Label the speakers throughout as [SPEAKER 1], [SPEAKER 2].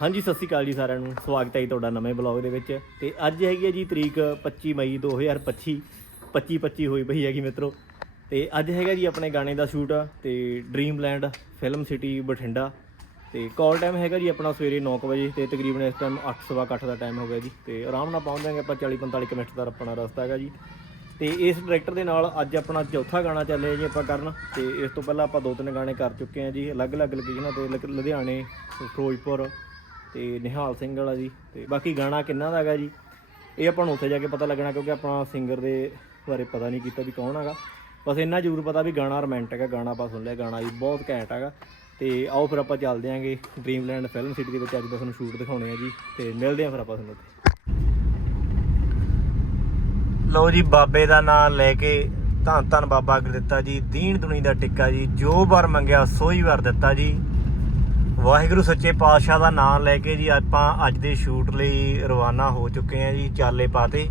[SPEAKER 1] ਹਾਂਜੀ, ਸਤਿ ਸ਼੍ਰੀ ਅਕਾਲ ਜੀ ਸਾਰਿਆਂ ਨੂੰ। ਸਵਾਗਤ ਹੈ ਜੀ ਤੁਹਾਡਾ ਨਵੇਂ ਬਲੌਗ ਦੇ ਵਿੱਚ। ਤੇ ਅੱਜ ਹੈਗੀ ਹੈ ਜੀ ਤਰੀਕ 25 ਮਈ 2025 25 25 ਹੋਈ ਪਈ ਹੈਗੀ ਮਿੱਤਰੋ। ਤੇ ਅੱਜ ਹੈਗਾ ਜੀ ਆਪਣੇ ਗਾਣੇ ਦਾ ਸ਼ੂਟ, ਤੇ ਡ੍ਰੀਮਲੈਂਡ ਫਿਲਮ ਸਿਟੀ ਬਠਿੰਡਾ। ਤੇ ਕਾਲ ਟਾਈਮ ਹੈਗਾ ਜੀ ਆਪਣਾ ਸਵੇਰੇ 9 ਕੁ ਵਜੇ, ਤੇ ਤਕਰੀਬਨ ਇਸ ਟਾਈਮ 8:08 ਦਾ ਟਾਈਮ ਹੋ ਗਿਆ ਜੀ। ਤੇ ਆਰਾਮ ਨਾਲ ਪਹੁੰਚ ਜਾਵਾਂਗੇ ਆਪਾਂ 40 45 ਮਿੰਟ ਦਾ ਆਪਣਾ ਰਸਤਾ ਹੈਗਾ ਜੀ। ਤੇ ਇਸ ਡਾਇਰੈਕਟਰ ਦੇ ਨਾਲ ਅੱਜ ਆਪਣਾ ਚੌਥਾ ਗਾਣਾ ਚੱਲਿਆ ਜੀ ਆਪਾਂ ਕਰਨ। ਤੇ ਇਸ ਤੋਂ ਪਹਿਲਾਂ ਆਪਾਂ ਦੋ ਤਿੰਨ ਗਾਣੇ ਕਰ ਚੁੱਕੇ ਹਾਂ ਜੀ। ਅਲੱਗ-ਅਲੱਗ ਲੋਕੇਸ਼ਨਾਂ ਤੇ ਲੁਧਿਆਣੇ, ਫਿਰੋਜ਼ਪੁਰ ਤੇ ਨਿਹਾਲ ਸਿੰਘ ਵਾਲਾ ਜੀ, ਤੇ ਬਾਕੀ ਗਾਣਾ ਕਿੰਨਾ ਦਾ ਹੈਗਾ ਜੀ, ਇਹ ਆਪਾਂ ਨੂੰ ਉੱਥੇ ਜਾ ਕੇ ਪਤਾ ਲੱਗਣਾ ਕਿਉਂਕਿ ਆਪਣਾ ਸਿੰਗਰ ਦੇ ਬਾਰੇ ਪਤਾ ਨਹੀਂ ਕੀਤਾ ਵੀ ਕੌਣ ਹੈਗਾ। ਬਸ ਇੰਨਾ ਜ਼ਰੂਰ ਪਤਾ ਵੀ ਗਾਣਾ ਰੋਮਾਂਟਿਕ ਹੈ ਗਾਣਾ ਆਪਾਂ ਸੁਣ ਲਿਆ, ਗਾਣਾ ਜੀ ਬਹੁਤ ਘੈਂਟ ਹੈਗਾ। ਤੇ ਆਓ ਫਿਰ ਆਪਾਂ ਚੱਲਦੇ ਆਂਗੇ ਡ੍ਰੀਮਲੈਂਡ ਫਿਲਮ ਸਿਟੀ ਦੇ ਵਿੱਚ, ਅੱਜ ਦਾ ਤੁਹਾਨੂੰ ਸ਼ੂਟ ਦਿਖਾਉਣੇ ਆ ਜੀ, ਤੇ ਮਿਲਦੇ ਆਂ ਫਿਰ ਆਪਾਂ ਤੁਹਾਨੂੰ ਉੱਥੇ। ਲਓ ਜੀ, ਬਾਬੇ ਦਾ ਨਾਮ ਲੈ ਕੇ ਧੰਨ ਧੰਨ ਬਾਬਾ ਗੁਰਦਿੱਤਾ ਜੀ, ਦੀਨ ਦੁਨੀ ਦਾ ਟਿੱਕਾ ਜੀ, ਜੋ ਵਾਰ ਮੰਗਿਆ ਸੋਈ ਵਾਰ ਦਿੱਤਾ ਜੀ। ਵਾਹਿਗੁਰੂ ਸੱਚੇ ਪਾਤਸ਼ਾਹ ਦਾ ਨਾਮ ਲੈ ਕੇ ਜੀ ਆਪਾਂ ਅੱਜ ਦੇ ਸ਼ੂਟ ਲਈ ਰਵਾਨਾ ਹੋ ਚੁੱਕੇ ਹਾਂ ਜੀ, ਚਾਲੇ ਪਾਤੇ।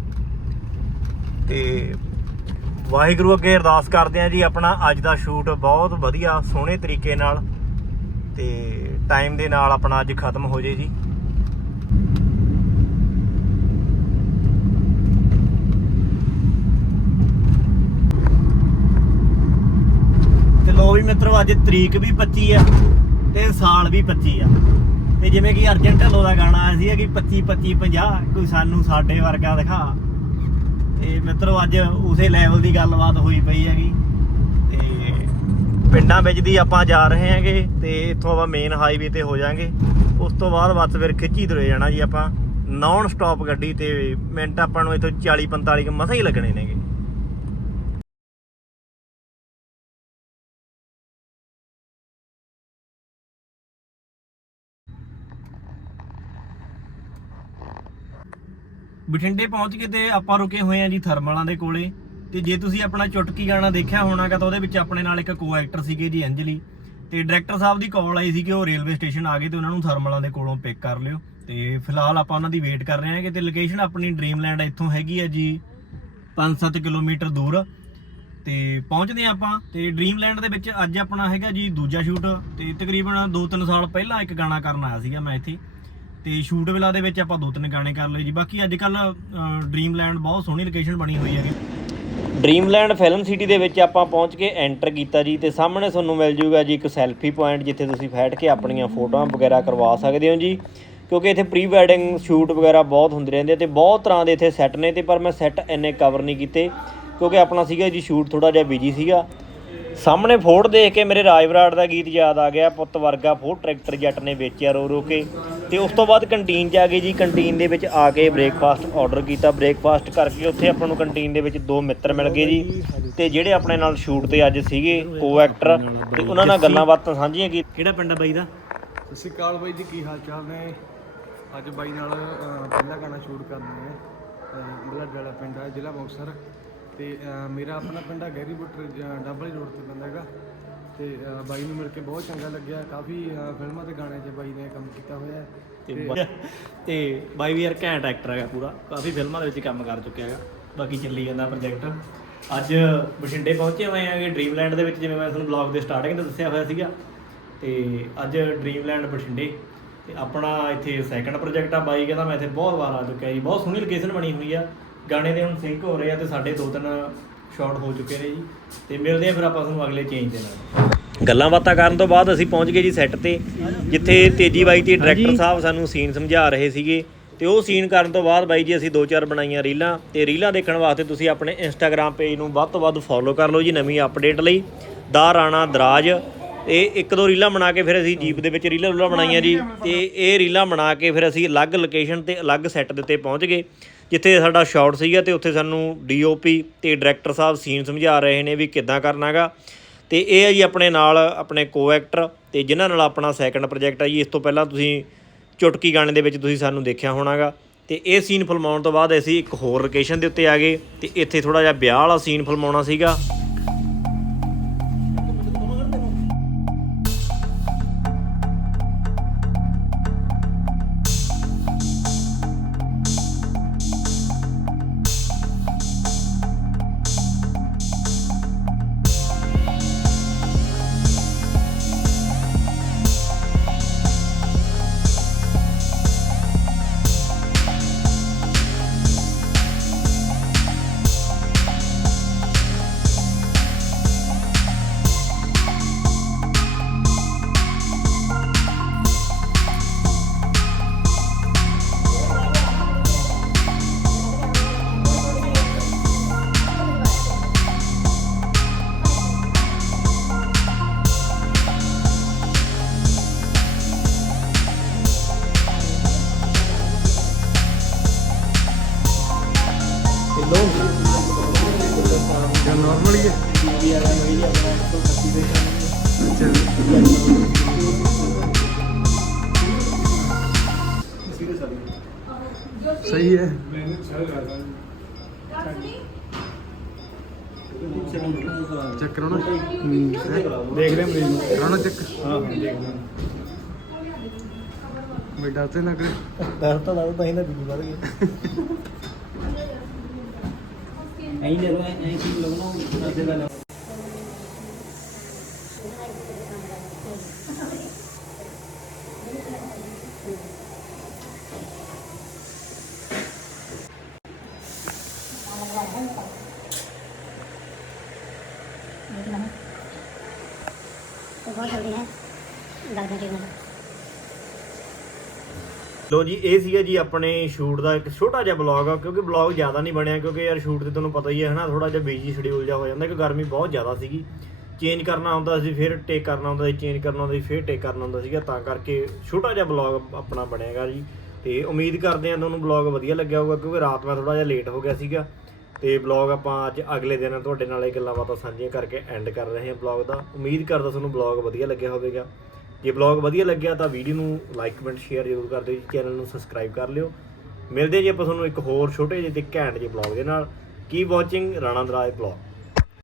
[SPEAKER 1] ਤੇ ਵਾਹਿਗੁਰੂ ਅੱਗੇ ਅਰਦਾਸ ਕਰਦੇ ਹਾਂ ਜੀ, ਆਪਣਾ ਅੱਜ ਦਾ ਸ਼ੂਟ ਬਹੁਤ ਵਧੀਆ, ਸੋਹਣੇ ਤਰੀਕੇ ਨਾਲ ਤੇ ਟਾਈਮ ਦੇ ਨਾਲ ਆਪਣਾ ਅੱਜ ਖਤਮ ਹੋ ਜੇ ਜੀ। ਤੇ ਲੋ ਵੀ ਮਿੱਤਰੋ, ਅੱਜ ਤਰੀਕ ਵੀ 25 ਹੈ। ਤੇ ਸਾਲ ਵੀ 25 ਆ। ਤੇ ਜਿਵੇਂ ਕਿ ਅਰਜਨ ਢੱਲੋ ਦਾ ਗਾਣਾ ਆਇਆ ਸੀ ਕਿ 25 25 50 ਕੋਈ ਸਾਨੂੰ ਸਾਡੇ ਵਰਗਾ ਦਿਖਾ। ਤੇ ਮਿੱਤਰੋ, ਅੱਜ ਉਸੇ ਲੈਵਲ ਦੀ ਗੱਲਬਾਤ ਹੋਈ ਪਈ ਹੈਗੀ। ਤੇ ਪਿੰਡਾਂ ਵਿੱਚ ਦੀ ਆਪਾਂ ਜਾ ਰਹੇ ਹਾਂਗੇ ਤੇ ਇੱਥੋਂ ਆਪਾਂ ਮੇਨ ਹਾਈਵੇ ਤੇ ਹੋ ਜਾਾਂਗੇ। ਉਸ ਤੋਂ ਬਾਅਦ ਬੱਸ ਫਿਰ ਖਿੱਚੀ ਤੁਰੇ ਜਾਣਾ ਜੀ ਆਪਾਂ। ਨਾਨ ਸਟਾਪ ਗੱਡੀ ਤੇ ਮਿੰਟ ਆਪਾਂ ਨੂੰ ਇੱਥੋਂ 40 45 ਮਸਾ ਹੀ ਲੱਗਣੇ ਨੇਗੇ। ਬਠਿੰਡੇ ਪਹੁੰਚ ਕੇ ਤੇ ਆਪਾਂ ਰੁਕੇ ਹੋਏ ਆ ਜੀ ਥਰਮਲਾਂ ਦੇ ਕੋਲੇ। ਤੇ ਜੇ ਤੁਸੀਂ ਆਪਣਾ ਚੁਟਕੀ ਗਾਣਾ ਦੇਖਿਆ ਹੋਣਾਗਾ ਤਾਂ ਉਹਦੇ ਵਿੱਚ ਆਪਣੇ ਨਾਲ ਇੱਕ ਕੋ ਐਕਟਰ ਸੀਗੇ ਜੀ, ਅੰਜਲੀ। ਤੇ ਡਾਇਰੈਕਟਰ ਸਾਹਿਬ ਦੀ ਕਾਲ ਆਈ ਸੀ ਕਿ ਉਹ ਰੇਲਵੇ ਸਟੇਸ਼ਨ ਆ ਗਏ ਤੇ ਉਹਨਾਂ ਨੂੰ ਥਰਮਲਾਂ ਦੇ ਕੋਲੋਂ ਪਿਕ ਕਰ ਲਿਓ। ਤੇ ਫਿਲਹਾਲ ਆਪਾਂ ਉਹਨਾਂ ਦੀ ਵੇਟ ਕਰ ਰਹੇ ਹਾਂ ਕਿ ਤੇ ਲੋਕੇਸ਼ਨ ਆਪਣੀ ਡ੍ਰੀਮਲੈਂਡ ਇੱਥੋਂ ਹੈਗੀ ਹੈ ਜੀ 5-7 ਕਿਲੋਮੀਟਰ ਦੂਰ। ਤੇ ਪਹੁੰਚਦੇ ਹਾਂ ਆਪਾਂ ਤੇ ਡ੍ਰੀਮਲੈਂਡ ਦੇ ਵਿੱਚ ਅੱਜ ਆਪਣਾ ਹੈਗਾ ਜੀ ਦੂਜਾ ਸ਼ੂਟ ਤੇ ਤਕਰੀਬਨ 2-3 ਸਾਲ ਪਹਿਲਾਂ ਇੱਕ ਗਾਣਾ ਕਰਨ ਆਇਆ ਸੀਗਾ ਮੈਂ ਇੱਥੇ। ਤੇ ਸ਼ੂਟ ਵੇਲਾ ਦੇ ਵਿੱਚ ਆਪਾਂ ਦੋ ਤਿੰਨ ਗਾਣੇ ਕਰ ਲਏ ਜੀ। ਬਾਕੀ ਅੱਜ ਕੱਲ ਡ੍ਰੀਮਲੈਂਡ ਬਹੁਤ ਸੋਹਣੀ ਲੋਕੇਸ਼ਨ ਬਣੀ ਹੋਈ ਹੈਗੀ। ਡ੍ਰੀਮਲੈਂਡ ਫਿਲਮ ਸਿਟੀ ਦੇ ਵਿੱਚ ਆਪਾਂ ਪਹੁੰਚ ਕੇ ਐਂਟਰ ਕੀਤਾ ਜੀ ਤੇ ਸਾਹਮਣੇ ਤੁਹਾਨੂੰ ਮਿਲ ਜੂਗਾ ਜੀ ਇੱਕ ਸੈਲਫੀ ਪੁਆਇੰਟ ਜਿੱਥੇ ਤੁਸੀਂ ਬੈਠ ਕੇ ਆਪਣੀਆਂ ਫੋਟੋਆਂ ਵਗੈਰਾ ਕਰਵਾ ਸਕਦੇ ਹੋ ਜੀ। ਕਿਉਂਕਿ ਇੱਥੇ ਪ੍ਰੀ ਵੈਡਿੰਗ ਸ਼ੂਟ ਵਗੈਰਾ ਬਹੁਤ ਹੁੰਦੇ ਰਹਿੰਦੇ ਆ ਤੇ ਬਹੁਤ ਤਰ੍ਹਾਂ ਦੇ ਇੱਥੇ ਸੈੱਟ ਨੇ ਤੇ ਪਰ ਮੈਂ ਸੈੱਟ ਇੰਨੇ ਕਵਰ ਨਹੀਂ ਕੀਤੇ ਕਿਉਂਕਿ ਆਪਣਾ ਸੀਗਾ ਜੀ ਸ਼ੂਟ ਥੋੜਾ ਜਿਹਾ ਬਿਜ਼ੀ ਸੀਗਾ। ਸਾਹਮਣੇ ਫੋਟ ਦੇਖ ਕੇ ਮੇਰੇ ਰਾਜ ਬਰਾੜ ਦਾ ਗੀਤ ਯਾਦ ਆ ਗਿਆ, ਪੁੱਤ ਵਰਗਾ ਫੋਟ ਟਰੈਕਟਰ ਜੱਟ ਨੇ ਵੇਚਿਆ ਰੋ ਰੋ ਕੇ। ਤੇ ਉਸ ਤੋਂ ਬਾਅਦ ਕੰਟੀਨ 'ਚ ਆ ਗਏ ਜੀ। ਕੰਟੀਨ ਦੇ ਵਿੱਚ ਆ ਕੇ ਬ੍ਰੇਕਫਾਸਟ ਆਰਡਰ ਕੀਤਾ। ਬ੍ਰੇਕਫਾਸਟ ਕਰਕੇ ਉੱਥੇ ਆਪਾਂ ਨੂੰ ਕੰਟੀਨ ਦੇ ਵਿੱਚ ਦੋ ਮਿੱਤਰ ਮਿਲ ਗਏ ਜੀ। ਤੇ ਜਿਹੜੇ ਆਪਣੇ ਨਾਲ ਸ਼ੂਟ ਤੇ ਅੱਜ ਸੀਗੇ ਕੋ ਐਕਟਰ ਤੇ ਉਹਨਾਂ ਨਾਲ ਗੱਲਾਂ ਬਾਤਾਂ ਸਾਂਝੀਆਂ ਕੀ ਕਿਹੜਾ ਪਿੰਡ ਆ ਬਾਈ ਦਾ?
[SPEAKER 2] ਸਤਿ ਸ਼੍ਰੀ ਅਕਾਲ ਬਾਈ ਜੀ ਕੀ ਹਾਲ ਚਾਲ ਨੇ? ਅੱਜ ਬਾਈ ਨਾਲ ਪਹਿਲਾ ਗਾਣਾ ਸ਼ੂਟ ਕਰਨਾ ਹੈ। ਬਲੱਡ ਵਾਲਾ ਪਿੰਡ ਹੈ ਜ਼ਿਲ੍ਹਾ ਮੁਕਤਸਰ। ਤੇ ਮੇਰਾ ਆਪਣਾ ਪਿੰਡ ਹੈ ਗਹਿਰੀ ਬੁੱਟਰ ਡੱਬਲੀ ਰੋਡ ਤੇ ਪੈਂਦਾ ਹੈਗਾ। ਤੇ ਬਾਈ ਨੂੰ ਮਿਲ ਕੇ ਬਹੁਤ ਚੰਗਾ ਲੱਗਿਆ। ਕਾਫੀ ਫਿਲਮਾਂ ਤੇ ਗਾਣਿਆਂ 'ਚ ਬਾਈ ਨੇ ਕੰਮ ਕੀਤਾ ਹੋਇਆ ਹੈ।
[SPEAKER 1] ਤੇ ਬਾ- ਤੇ ਬਾਈ ਵੀ ਯਾਰ ਘੈਂਟ ਐਕਟਰ ਹੈਗਾ ਪੂਰਾ। ਕਾਫੀ ਫਿਲਮਾਂ ਦੇ ਵਿੱਚ ਕੰਮ ਕਰ ਚੁੱਕਿਆ ਹੈਗਾ। ਬਾਕੀ ਚੱਲੀ ਜਾਂਦਾ ਪ੍ਰੋਜੈਕਟ ਅੱਜ ਬਠਿੰਡੇ ਪਹੁੰਚੇ ਹੋਏ ਆਂਗੇ ਡ੍ਰੀਮਲੈਂਡ ਦੇ ਵਿੱਚ ਜਿਵੇਂ ਮੈਂ ਤੁਹਾਨੂੰ ਬਲੌਗ ਦੇ ਸਟਾਰਟਿੰਗ ਤੇ ਦੱਸਿਆ ਹੋਇਆ ਸੀਗਾ। ਤੇ ਅੱਜ ਡ੍ਰੀਮਲੈਂਡ ਬਠਿੰਡੇ। ਤੇ ਆਪਣਾ ਇੱਥੇ ਸੈਕੰਡ ਪ੍ਰੋਜੈਕਟ ਆ ਬਾਈ ਕਹਿੰਦਾ ਮੈਂ ਇੱਥੇ ਬਹੁਤ ਵਾਰ ਆ ਚੁੱਕਿਆ ਜੀ। ਬਹੁਤ ਸੋਹਣੀ ਲੋਕੇਸ਼ਨ ਬਣੀ ਹੋਈ ਆ। ਗਾਣੇ ਦੇ ਹੁਣ ਸਿੰਕ ਹੋ ਰਹੇ ਆ ਤੇ ਸਾਡੇ ਦੋ ਤਿੰਨ ਸ਼ਾਟ ਹੋ ਚੁੱਕੇ ਨੇ ਜੀ। ਤੇ ਮਿਲਦੇ ਆ ਫਿਰ ਆਪਾਂ ਤੁਹਾਨੂੰ ਅਗਲੇ ਚੇਂਜ ਦੇ ਨਾਲ। ਗੱਲਾਂ ਬਾਤਾਂ ਕਰਨ ਤੋਂ ਬਾਅਦ ਅਸੀਂ ਪਹੁੰਚ ਗਏ ਜੀ ਸੈੱਟ ਤੇ ਜਿੱਥੇ ਤੇਜੀ ਬਾਈ ਤੇ ਡਾਇਰੈਕਟਰ ਸਾਹਿਬ ਸਾਨੂੰ ਸੀਨ ਸਮਝਾ ਰਹੇ ਸੀਗੇ। ਤੇ ਉਹ ਸੀਨ ਕਰਨ ਤੋਂ ਬਾਅਦ ਬਾਈ ਜੀ ਅਸੀਂ ਦੋ ਚਾਰ ਬਣਾਈਆਂ ਰੀਲਾਂ। ਤੇ ਰੀਲਾਂ ਦੇਖਣ ਵਾਸਤੇ ਤੁਸੀਂ ਆਪਣੇ ਇੰਸਟਾਗ੍ਰam ਪੇਜ ਨੂੰ ਵੱਧ ਤੋਂ ਵੱਧ ਫੋਲੋ ਕਰ ਲਓ ਜੀ ਨਵੀਂ ਅਪਡੇਟ ਲਈ। ਦਾ ਰਾਣਾ ਦਰਾਜ। ਇਹ ਇੱਕ ਦੋ ਰੀਲਾਂ ਬਣਾ ਕੇ ਫਿਰ ਅਸੀਂ ਜੀਪ ਦੇ ਵਿੱਚ ਰੀਲਾਂ ਰੂਲਾਂ ਬਣਾਈਆਂ ਜੀ ਤੇ ਇਹ ਰੀਲਾਂ ਬਣਾ ਕੇ ਫਿਰ ਅਸੀਂ ਅਲੱਗ ਲੋਕੇਸ਼ਨ ਤੇ ਅਲੱਗ ਸੈੱਟ ਦੇ ਉੱਤੇ ਪਹੁੰਚ ਗਏ, ਜਿੱਥੇ ਸਾਡਾ ਸ਼ਾਟ ਸੀਗਾ ਤੇ ਉੱਥੇ ਸਾਨੂੰ ਡੀਓਪੀ ਤੇ ਡਾਇਰੈਕਟਰ ਸਾਹਿਬ ਸੀਨ ਸਮਝਾ ਰਹੇ ਨੇ ਵੀ ਕਿੱਦਾਂ ਕਰਨਾਗਾ ਤੇ ਇਹ ਹੈ ਜੀ ਆਪਣੇ ਨਾਲ ਆਪਣੇ ਕੋ ਐਕਟਰ ਤੇ ਜਿਨ੍ਹਾਂ ਨਾਲ ਆਪਣਾ ਸੈਕੰਡ ਪ੍ਰੋਜੈਕਟ ਹੈ ਜੀ, ਇਸ ਤੋਂ ਪਹਿਲਾਂ ਤੁਸੀਂ ਚੁਟਕੀ ਗਾਣੇ ਦੇ ਵਿੱਚ ਤੁਸੀਂ ਸਾਨੂੰ ਦੇਖਿਆ ਹੋਣਾਗਾ ਤੇ ਇਹ ਸੀਨ ਫਿਲਮਾਉਣ ਤੋਂ ਬਾਅਦ ਅਸੀਂ ਇੱਕ ਹੋਰ ਲੋਕੇਸ਼ਨ ਦੇ ਉੱਤੇ ਆ ਗਏ ਤੇ ਇੱਥੇ ਥੋੜਾ ਜਿਹਾ ਵਿਆਹ ਵਾਲਾ ਸੀਨ ਫਿਲਮਾਉਣਾ ਸੀਗਾ। ਕਿਲੋ ਹੈ।
[SPEAKER 2] ਬੀਬੀ ਚੱਲ ਸਹੀ ਹੈ ਮੈਨੂੰ ਛੜ ਚੈੱਕ ਕਰਾਉਣਾ
[SPEAKER 1] ਦੇਖ ਲੈ ਮਰੀਜ਼ ਨੂੰ
[SPEAKER 2] ਕਰਾਉਣਾ ਚੈੱਕ।
[SPEAKER 1] ਹਾਂ ਦੇਖ ਲੈ
[SPEAKER 2] ਮੈਂ ਡਰਦੇ ਨਾ ਕਰੇ।
[SPEAKER 1] ਡਰ ਤਾਂ ਤਾਂ ਹੀ ਨਾ ਬੀਬੀ ਵੱਧ नहीं ले रहा है कि लोग ना ऐसे का
[SPEAKER 3] तो बहुत जल्दी है गार्डन के अंदर
[SPEAKER 1] ਲੋ ਜੀ, ਇਹ ਸੀਗਾ ਜੀ ਆਪਣੇ ਸ਼ੂਟ ਦਾ ਇੱਕ ਛੋਟਾ ਜਿਹਾ ਬਲੌਗ ਆ ਕਿਉਂਕਿ ਬਲੌਗ ਜ਼ਿਆਦਾ ਨਹੀਂ ਬਣਿਆ, ਕਿਉਂਕਿ ਯਾਰ ਸ਼ੂਟ ਤੇ ਤੁਹਾਨੂੰ ਪਤਾ ਹੀ ਹੈ, ਹਨਾ ਥੋੜਾ ਜਿਹਾ ਬਿਜ਼ੀ ਸ਼ਡਿਊਲ ਜਿਹਾ ਹੋ ਜਾਂਦਾ ਕਿ ਗਰਮੀ ਬਹੁਤ ਜ਼ਿਆਦਾ ਸੀਗੀ। ਚੇਂਜ ਕਰਨਾ ਹੁੰਦਾ ਸੀ, ਫਿਰ ਟੇਕ ਕਰਨਾ ਹੁੰਦਾ ਸੀ ਚੇਂਜ ਕਰਨਾ ਹੁੰਦਾ ਸੀ, ਫਿਰ ਟੇਕ ਕਰਨਾ ਹੁੰਦਾ ਸੀਗਾ, ਤਾਂ ਕਰਕੇ ਛੋਟਾ ਜਿਹਾ ਬਲੌਗ ਆਪਣਾ ਬਣਿਆਗਾ ਜੀ। ਤੇ ਉਮੀਦ ਕਰਦੇ ਹਾਂ ਤੁਹਾਨੂੰ ਬਲੌਗ ਵਧੀਆ ਲੱਗਿਆ ਹੋਊਗਾ, ਕਿਉਂਕਿ ਰਾਤ ਮੈਂ ਥੋੜਾ ਜਿਹਾ ਲੇਟ ਹੋ ਗਿਆ ਸੀਗਾ। ਤੇ ਬਲੌਗ ਆਪਾਂ ਅੱਜ ਅਗਲੇ ਦਿਨ ਤੁਹਾਡੇ ਨਾਲ ਇਹ ਗੱਲਾਂ ਬਾਤਾਂ ਸਾਂਝੀਆਂ ਕਰਕੇ ਐਂਡ ਕਰ ਰਹੇ ਹਾਂ ਬਲੌਗ ਦਾ। ਉਮੀਦ ਕਰਦਾ ਤੁਹਾਨੂੰ ਬਲੌਗ ਵਧੀਆ ਲੱਗਿਆ ਹੋਵੇਗਾ। ਜੇ ਬਲੌਗ ਵਧੀਆ ਲੱਗਿਆ ਤਾਂ ਵੀਡੀਓ ਨੂੰ ਲਾਈਕ ਕਮੈਂਟ ਸ਼ੇਅਰ ਜ਼ਰੂਰ ਕਰ ਦਿਓ ਜੀ ਚੈਨਲ ਨੂੰ ਸਬਸਕ੍ਰਾਈਬ ਕਰ ਲਿਓ। ਮਿਲਦੇ ਜੀ ਆਪਾਂ ਤੁਹਾਨੂੰ ਇੱਕ ਹੋਰ ਛੋਟੇ ਜਿਹੇ ਤੇ ਘੈਂਟ ਜਿਹੇ ਬਲੌਗ ਦੇ ਨਾਲ। ਕੀ ਵਾਚਿੰਗ ਰਾਣਾ ਦਰਾਜ ਬਲੌਗ